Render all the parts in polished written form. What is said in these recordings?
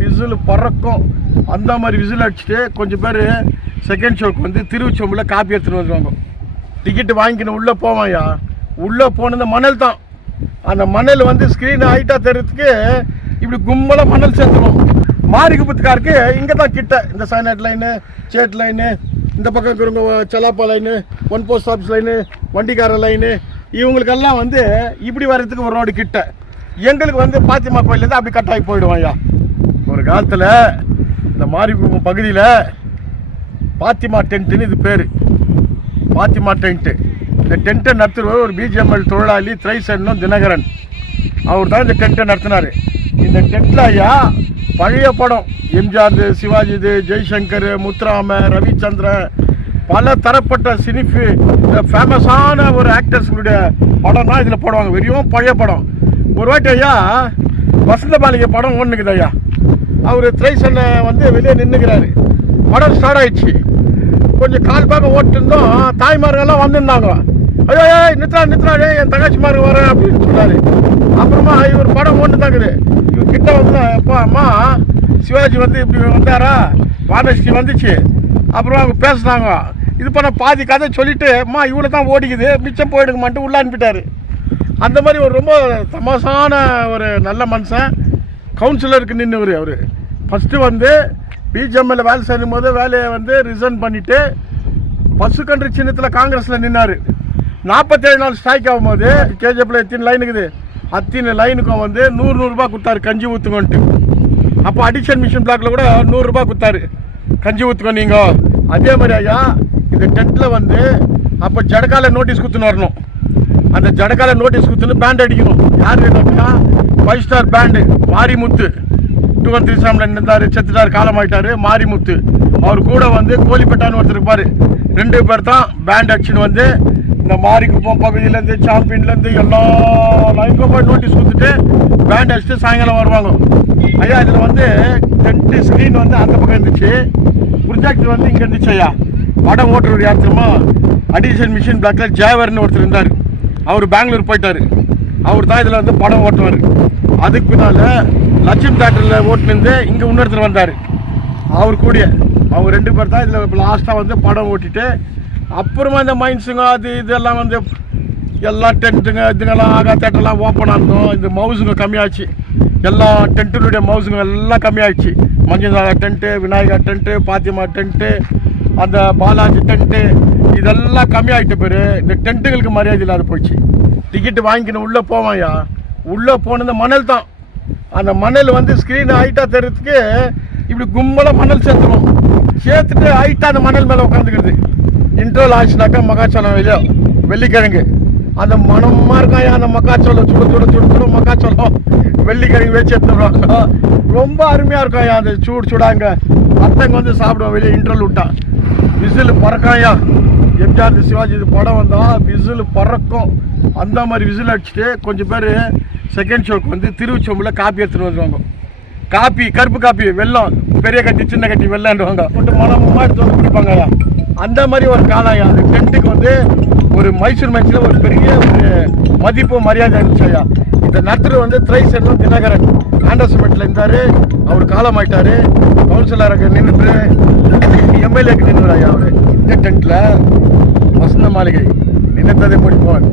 Whistle பறக்கும். அந்த மாதிரி விசில் அடிச்சுட்டு கொஞ்சம் பேர் செகண்ட் ஷோக்கு வந்து திருவச்சொம்பில் காப்பி எடுத்துகிட்டு வருவாங்க. டிக்கெட்டு வாங்கிக்கணும், உள்ளே போவாயா. உள்ளே போனது மணல் தான். அந்த மணல் வந்து ஸ்க்ரீன் ஹைட்டாக தர்றதுக்கு இப்படி கும்பலாக மணல் சேர்த்துருவோம். மாரிகுப்பத்துக்காருக்கு இங்கே தான் கிட்ட, இந்த சைனட் லைனு, சேட் லைனு, இந்த பக்கம் இருக்கிறவங்க செலாப்பா line, one post office line, வண்டிக்கார லைனு, இவங்களுக்கெல்லாம் வந்து இப்படி வர்றதுக்கு ஒரு ரோடு கிட்ட. எங்களுக்கு வந்து பாத்திமா கோயிலேருந்து அப்படி கட்டாகி போயிடுவோம் ஐயா. ஒரு காலத்தில் இந்த மாரிகுப்பம் பகுதியில் பாத்திமா டென்ட்டுன்னு இது பேர். பாத்திமா டென்ட்டு. இந்த டென்ட்டை நடத்துகிறவர் ஒரு பிஜிஎம்எல் தொழிலாளி திரைசன்னும் தினகரன். அவர் தான் இந்த டென்ட்டை நடத்தினார். இந்த டென்ட்டில் ஐயா பழைய படம், எம்ஜிஆர், சிவாஜிது, ஜெய்சங்கர், முத்துராம, ரவிச்சந்திரன், பல தரப்பட்ட சினிஃபி ஃபேமஸான ஒரு ஆக்டர்ஸுடைய படம் தான் இதில் போடுவாங்க. வெறும் பழைய படம். ஒரு வாட்டி ஐயா வசந்த மாளிகை படம் ஒன்றுக்குது ஐயா. அவர் திரைசன்னை வந்து வெளியே நின்றுக்கிறாரு. படம் ஸ்டார்ட் ஆயிடுச்சு. கொஞ்சம் கால் பார்க்க ஓட்டிருந்தோம். தாய்மார்கள்லாம் வந்திருந்தாங்க. ஐயோ நித்ரா என் தங்கச்சிமாருக்கு வரேன் அப்படின்னு சொன்னார். அப்புறமா இவர் படம் ஒன்று தாக்குது. இவர் கிட்ட வந்து அப்பா அம்மா சிவாஜி வந்து இப்படி வந்தாரா, வானஸ்ரீ வந்துச்சு. அப்புறம் அவங்க பேசுனாங்க. இது பண்ண பாதி கதை சொல்லிவிட்டு அம்மா இவ்வளோ தான் ஓடிக்குது, மிச்சம் போயிடுங்க மாட்டு உள்ளே அனுப்பிட்டார். அந்த மாதிரி ஒரு ரொம்ப தமாசான ஒரு நல்ல மனுஷன். கவுன்சிலருக்கு நின்றுவர் அவர். ஃபஸ்ட்டு வந்து பிஜிஎம்எல்ல வேலை செய்யும் போது வேலையை வந்து ரிசைன் பண்ணிவிட்டு பசுக்கன்று சின்னத்தில் காங்கிரஸில் நின்னார். 47 நாள் ஸ்ட்ரைக் ஆகும்போது கேஜிஎஃப்ல எத்தனை லைன் இருக்குது, அத்தனை லைனுக்கும் வந்து 100 ரூபா கொடுத்தாரு கஞ்சி ஊற்றுக்கோன்ட்டு. அப்போ அடிஷன் மிஷின் பிளாக்கில் கூட 100 ரூபா கொடுத்தாரு கஞ்சி ஊற்றுக்கோ நீங்கள். அதே மாதிரி ஐயா இந்த டென்ட்டில் வந்து அப்போ ஜடக்கால நோட்டீஸ் கொடுத்துன்னு வரணும். அந்த ஜடக்கால நோட்டீஸ் கொடுத்துன்னு பேண்ட் அடிக்கணும். யார் வேணும்னா 5 ஸ்டார் பேண்டு மாரிமுத்து 2137 இருந்தார், செத்துட்டார், காலமாயிட்டார். மாரிமுத்து அவர் கூட வந்து கோழிப்பட்டான்னு ஒருத்தர் இருப்பார். 2 பேர் தான் பேண்ட் அடிச்சுன்னு வந்து இந்த மாரிகுப்பம் பகுதியிலேருந்து சாம்பியன்லேருந்து எல்லா லைனுக்கும் போய் நோட்டீஸ் கொடுத்துட்டு பேண்ட் அடிச்சுட்டு சாயங்காலம் வருவாங்க ஐயா. இதில் வந்து டென்ட்டு ஸ்க்ரீன் வந்து அந்த பக்கம் இருந்துச்சு, ப்ரொஜெக்டர் வந்து இங்கே இருந்துச்சு ஐயா. படம் ஓட்டுறது யார் தெரியுமா, அடிஷன் மிஷின் பிளாக்கில் ஜேவர்னு ஒருத்தர் இருந்தார். அவர் பெங்களூர் போயிட்டார். அவர் தான் இதில் வந்து படம் ஓட்டுவார். அதுக்கு பின்னால் லட்சுமி தேட்டரில் ஓட்டுலேருந்து இங்கே இன்னொருத்தர் வந்தார். அவர் கூடிய அவங்க 2 பேர் தான் இதில் லாஸ்ட்டாக வந்து படம் ஓட்டிட்டு அப்புறமா இந்த மைன்ஸுங்க அது இதெல்லாம் வந்து எல்லாம் டென்ட்டுங்க இதுங்கெல்லாம் ஆகா தேட்டர்லாம் ஓப்பனாக இருந்தோம். இந்த மவுஸுங்க கம்மியாச்சு. எல்லா டென்ட்டுடைய மவுஸுங்க எல்லாம் கம்மியாகிடுச்சு. மஞ்சள் tent, Vinayagar tent, Fathima tent, அந்த பாலாஜி டென்ட்டு, இதெல்லாம் கம்மியாகிட்ட பேர் இந்த டென்ட்டுகளுக்கு மரியாதை இல்லாத போயிடுச்சு. டிக்கெட்டு வாங்கிக்கணும், உள்ளே போவாயா. உள்ளே போனது மணல் தான். அந்த மணல் வந்து ஸ்க்ரீன் ஹைட்டாக தர்றதுக்கு இப்படி கும்பலாக மணல் சேர்த்துருவோம். சேர்த்துட்டு ஹைட்டாக அந்த மணல் மேலே உட்காந்துக்கிறது. இன்ட்ரோல் ஆச்சுனாக்கா மக்காச்சோளம் வெளியோ வெள்ளிக்கிழங்கு அந்த மனமாக இருக்காயா. அந்த மக்காச்சோளம் சுடு மக்காச்சோளம் வெள்ளிக்கிழங்கு வச்சு எடுத்துடுவாங்க. ரொம்ப அருமையாக இருக்காயா. அந்த சூடாங்க அத்தங்க வந்து சாப்பிடுவோம் வெளியே இன்ட்ரோல் விட்டா. விசில் பறக்காயா. எம்ஜிஆர், சிவாஜி இது படம் வந்தால் விசில் பறக்கும். அந்த மாதிரி விசில் அடிச்சுட்டு கொஞ்சம் பேர் செகண்ட் ஷோக்கு வந்து திருவச்சொம்பில் காப்பி எடுத்துகிட்டு வருவாங்க. காப்பி, கருப்பு காப்பி, வெல்லம், பெரிய கட்டி சின்ன கட்டி வெள்ளம்ன்றவாங்க. போட்டு மனமாக எடுத்து வந்து குடிப்பாங்கய்யா. அந்த மாதிரி ஒரு காலம் அந்த டென்ட்டுக்கு வந்து ஒரு மைசூர் மேட்சில் ஒரு பெரிய ஒரு மதிப்பு மரியாதை இருந்துச்சு ஐயா. இந்த நடத்துகிற வந்து திரைசன்னும் தினகரன் ஆண்டர்ஸ்மெண்ட்டில் இருந்தார். அவர் காலமாயிட்டார். கவுன்சிலருக்கு நின்று எம்எல்ஏக்கு நின்றுறார் ஐயா. அவர் இந்த டென்ட்டில் வசந்த மாளிகை நினைத்ததை முடிப்போம்.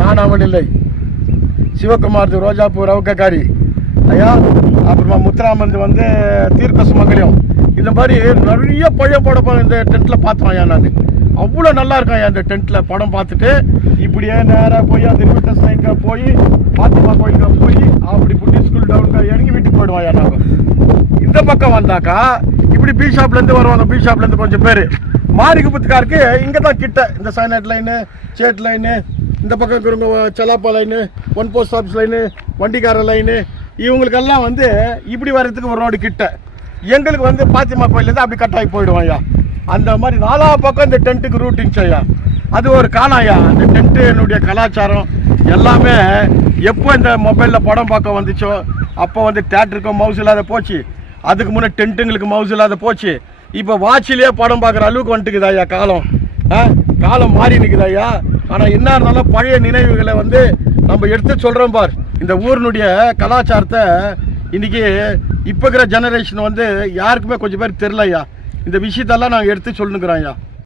நான் அவன் இல்லை, சிவகுமார், ரோஜாப்பூ, ரவுக்காரி ஐயா. அப்புறமா முத்துராமன் வந்து தீர்க்க சுமங்கலியம். இந்த மாதிரி நிறைய பழைய படம் இந்த டென்ட்டில் பார்த்தோம் ஐயா. நான் அவ்வளோ நல்லா இருக்கேன் ஐயா இந்த டென்ட்டில் படம் பார்த்துட்டு. இப்படியே நேராக போய் அந்த ரிவர்டஸ் லைனுக்கு போய் பாத்திமா கோயிலுக்கு போய் அப்படி புட்டி ஸ்கூல் டவுனுக்கு இறங்கி வீட்டுக்கு போயிடுவோம் ஐயா. நாங்கள் இந்த பக்கம் வந்தாக்கா இப்படி பி ஷாப்லேருந்து வருவாங்க. பி ஷாப்லேருந்து கொஞ்சம் பேர் மாரிகுப்பத்துக்காருக்கு இங்கே தான் கிட்ட, இந்த சைனட் லைனு, சேட் லைனு, இந்த பக்கம் இருக்கிறவங்க செலாப்பா line, one post office line, வண்டிக்கார லைனு, இவங்களுக்கெல்லாம் வந்து இப்படி வர்றதுக்கு ஒரு ரோடு கிட்ட. எங்களுக்கு வந்து பாத்திமா கோயிலேருந்து அப்படி கட்டாகி போயிடுவோம் ஐயா. அந்த மாதிரி 4 பக்கம் இந்த டென்ட்டுக்கு ரூட் இருந்துச்சு ஐயா. அது ஒரு காலம் ஐயா. அந்த டென்ட்டுனுடைய கலாச்சாரம் எல்லாமே எப்போ இந்த மொபைலில் படம் பார்க்க வந்துச்சோ அப்போ வந்து தேட்டருக்கும் மவுஸ் இல்லாத போச்சு. அதுக்கு முன்னே டென்ட்டுங்களுக்கு மவுஸ் இல்லாத போச்சு. இப்போ வாட்சிலேயே படம் பார்க்குற அளவுக்கு வந்துட்டுக்குது ஐயா. காலம் மாறி நிற்குது ஐயா. ஆனால் என்ன இருந்தாலும் பழைய நினைவுகளை வந்து நம்ம எடுத்து சொல்கிறோம் பார். இந்த ஊரினுடைய கலாச்சாரத்தை இன்றைக்கி இப்போ இருக்கிற ஜெனரேஷன் வந்து யாருக்குமே கொஞ்சம் பேர் தெரிலையா. இந்த விஷயத்தெல்லாம் நாங்கள் எடுத்து சொல்லுங்கிறோம் ஐயா.